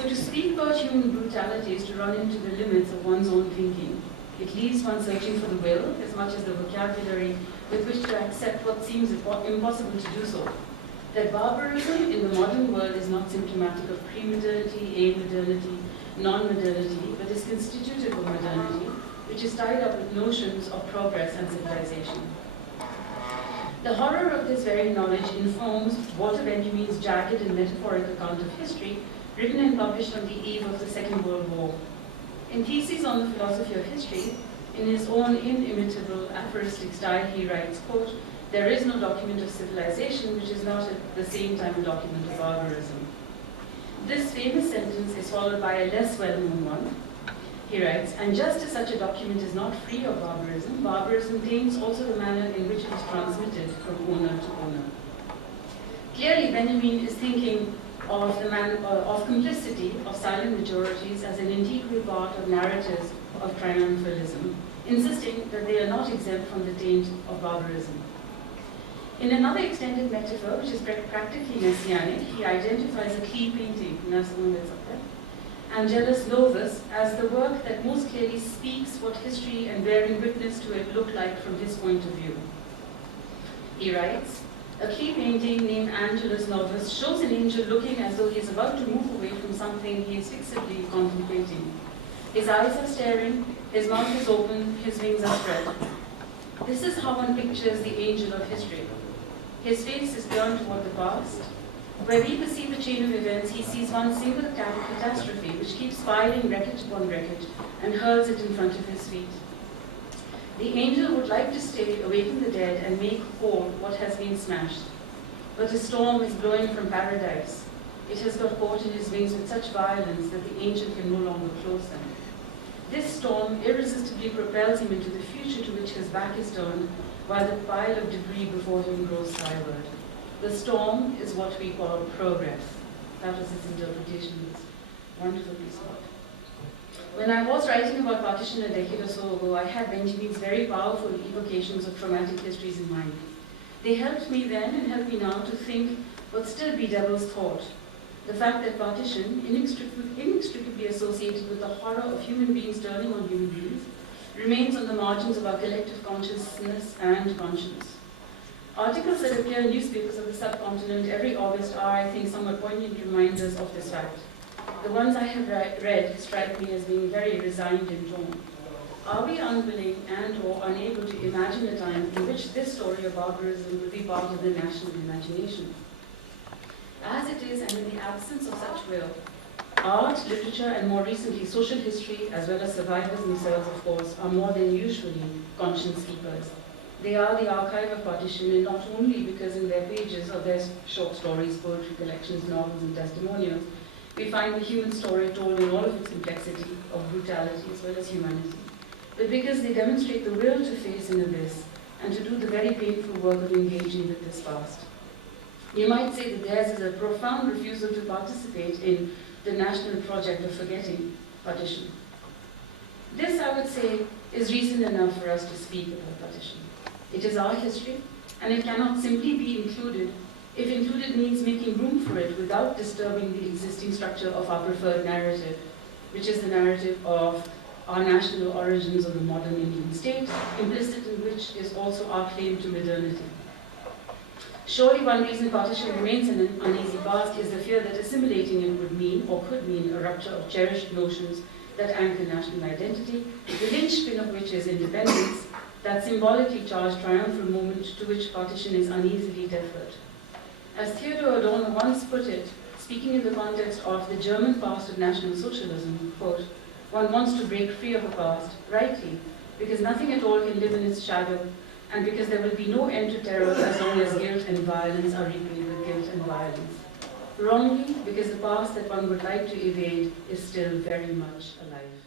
So to speak about human brutality is to run into the limits of one's own thinking. It leaves one searching for the will as much as the vocabulary with which to accept what seems impossible to do so. That barbarism in the modern world is not symptomatic of pre-modernity, a-modernity, non-modernity, but is constitutive of modernity, which is tied up with notions of progress and civilization. The horror of this very knowledge informs Walter Benjamin's jagged and metaphoric account of history, written and published on the eve of the Second World War. In Theses on the Philosophy of History, in his own inimitable aphoristic style, he writes, quote, "There is no document of civilization which is not at the same time a document of barbarism." This famous sentence is followed by a less well-known one. He writes, "And just as such a document is not free of barbarism, barbarism taints also the manner in which it is transmitted from owner to owner." Clearly, Benjamin is thinking of complicity of silent majorities as an integral part of narratives of triumphalism, insisting that they are not exempt from the taint of barbarism. In another extended metaphor, which is practically messianic, he identifies a key painting, Angelus Novus, as the work that most clearly speaks what history and bearing witness to it look like from his point of view. He writes, "A key painting named Angelus Novus shows an angel looking as though he is about to move away from something he is fixedly contemplating. His eyes are staring, his mouth is open, his wings are spread. This is how one pictures the angel of history. His face is turned toward the past. Where we perceive a chain of events, he sees one single catastrophe which keeps piling wreckage upon wreckage and hurls it in front of his feet. The angel would like to stay, awaken the dead, and make whole what has been smashed. But a storm is blowing from paradise. It has got caught in his wings with such violence that the angel can no longer close them. This storm irresistibly propels him into the future to which his back is turned, while the pile of debris before him grows skyward. The storm is what we call progress." That was his interpretation of this wonderful piece of art. When I was writing about Partition a decade or so ago, I had Benjamin's very powerful evocations of traumatic histories in mind. They helped me then and help me now to think what still bedevils thought. The fact that partition, inextricably associated with the horror of human beings turning on human beings, remains on the margins of our collective consciousness and conscience. Articles that appear in newspapers of the subcontinent every August are, I think, somewhat poignant reminders of this fact. The ones I have read strike me as being very resigned in tone. Are we unwilling and/or unable to imagine a time in which this story of barbarism will be part of the national imagination? As it is, and in the absence of such will, art, literature, and more recently social history, as well as survivors themselves, of course, are more than usually conscience keepers. They are the archive of partition, and not only because in their pages of their short stories, poetry collections, novels, and testimonials, we find the human story told in all of its complexity of brutality as well as humanity, but because they demonstrate the will to face an abyss and to do the very painful work of engaging with this past. You might say that theirs is a profound refusal to participate in the national project of forgetting partition. This, I would say, is reason enough for us to speak about partition. It is our history, and it cannot simply be included if included means making room for it without disturbing the existing structure of our preferred narrative, which is the narrative of our national origins of the modern Indian state, implicit in which is also our claim to modernity. Surely one reason partition remains an uneasy past is the fear that assimilating it would mean, or could mean, a rupture of cherished notions that anchor national identity, the linchpin of which is independence, that symbolically charged triumphal moment to which partition is uneasily deferred. As Theodor Adorno once put it, speaking in the context of the German past of National Socialism, quote, "One wants to break free of a past, rightly, because nothing at all can live in its shadow, and because there will be no end to terror as long as guilt and violence are repaid with guilt and violence. Wrongly, because the past that one would like to evade is still very much alive."